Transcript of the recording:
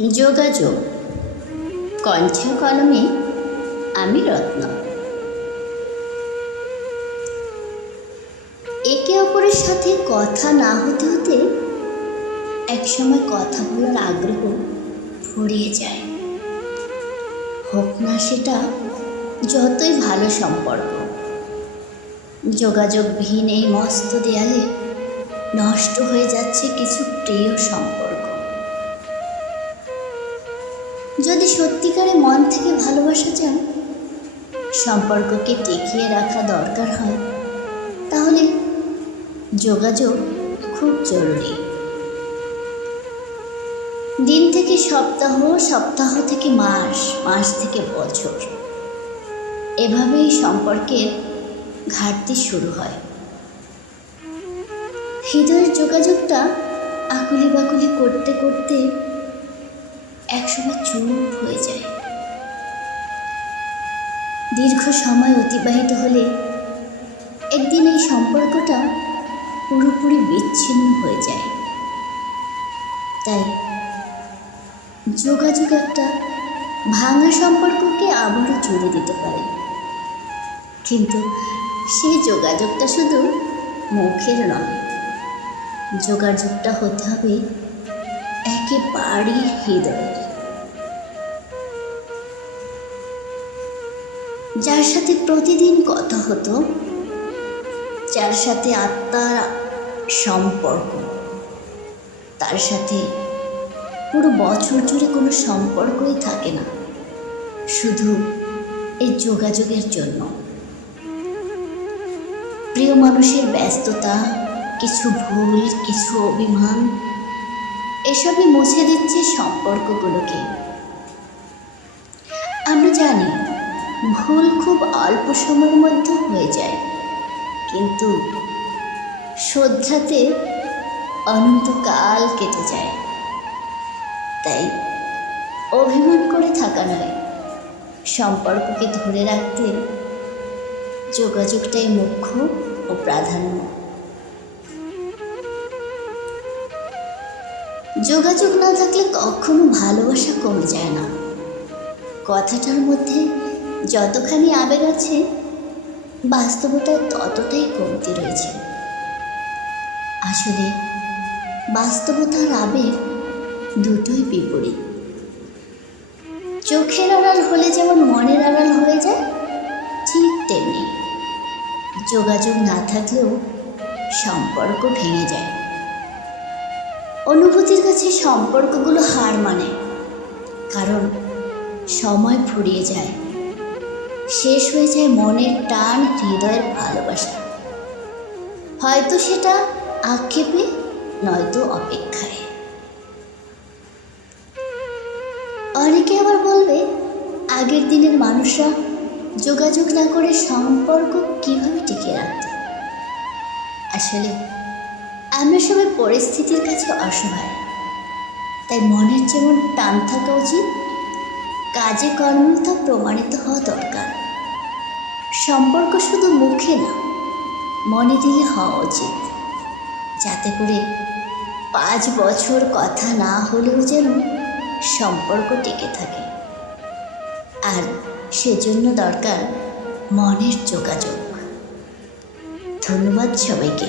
যোগাযোগ। কণ্ঠে কলমে, আমি রত্ন। একে অপরের সাথে কথা না হতে হতে একসময় কথা বলার আগ্রহ ফুরিয়ে যায়। হোক না সেটা যতই ভালো সম্পর্ক। যোগাযোগবিহীন এই মস্ত দেয়ালে নষ্ট হয়ে যাচ্ছে কিছু প্রিয় সম্পর্ক। যদি সত্যিকারে মন থেকে ভালোবাসা চান, সম্পর্ককে টিকিয়ে রাখা দরকার হয়, তাহলে যোগাযোগ খুব জরুরি। দিন থেকে সপ্তাহ সপ্তাহ থেকে মাস মাস থেকে বছর, এভাবেই সম্পর্কের ঘাটতি শুরু হয়। হৃদয়ের যোগাযোগটা আকুলি বাকুলি করতে করতে একসময় চুপ হয়ে যায়। দীর্ঘ সময় অতিবাহিত হলে একদিন এই সম্পর্কটা পুরোপুরি বিচ্ছিন্ন হয়ে যায়। তাই যোগাযোগ একটা ভাঙা সম্পর্ককে আবারও জুড়ে দিতে পারে। কিন্তু সেই যোগাযোগটা শুধু মুখের নয়, যোগাযোগটা হতে হবে একেবারেই হৃদয়ের। যার সাথে প্রতিদিন কথা হতো, যার সাথে আত্মার সম্পর্ক, তার সাথে পুরো বছর জুড়ে কোনো সম্পর্কই থাকে না, শুধু এই যোগাযোগের জন্য। প্রিয় মানুষের ব্যস্ততা, কিছু ভুল, কিছু অভিমান, এসবই মুছে দিচ্ছে সম্পর্কগুলোকে। ভুল খুব অল্প সময়ের মধ্যে হয়ে যায়। কিন্তু শ্রদ্ধাতে অনন্তকাল কেটে যায়। তাই অভিমান করে থাকা নয়, সম্পর্ককে ধরে রাখতে যোগাযোগটাই মুখ্য ও প্রাধান্য। যোগাযোগ না থাকলে কখনো ভালোবাসা কমে যায় না। কথাটার মধ্যে যতখানি আবেগ আছে বাস্তবতায় ততটাই কমতি রয়েছে। আসলে, বাস্তবতার আবেগ দুটোই বিপরীত। চোখের আড়াল হলে যেমন মনের আড়াল হয়ে যায়, ঠিক তেমনি যোগাযোগ না থাকলেও সম্পর্ক ভেঙে যায়। অনুভূতির কাছে সম্পর্কগুলো হার মানে কারণ সময় ফুরিয়ে যায়। শেষ হয়ে যায় মনের টান, হৃদয়ের ভালোবাসা। হয়তো সেটা আক্ষেপে, নয়তো অপেক্ষায়। অনেকে আবার বলবে, আগের দিনের মানুষরা যোগাযোগ না করে সম্পর্ক কীভাবে টিকে রাখত? আসলে, আমরা সবাই পরিস্থিতির কাছে অসহায়। তাই মনের যেমন টান থাকা উচিত, কাজে কর্ম তা প্রমাণিত হওয়া দরকার। সম্পর্ক শুধু মুখে না, মনে দিলে হওয়া উচিত। যাতে করে পাঁচ বছর কথা না হলেও যেন সম্পর্ক টিকে থাকে। আর সেজন্য দরকার মনের যোগাযোগ। ধন্যবাদ সবাইকে।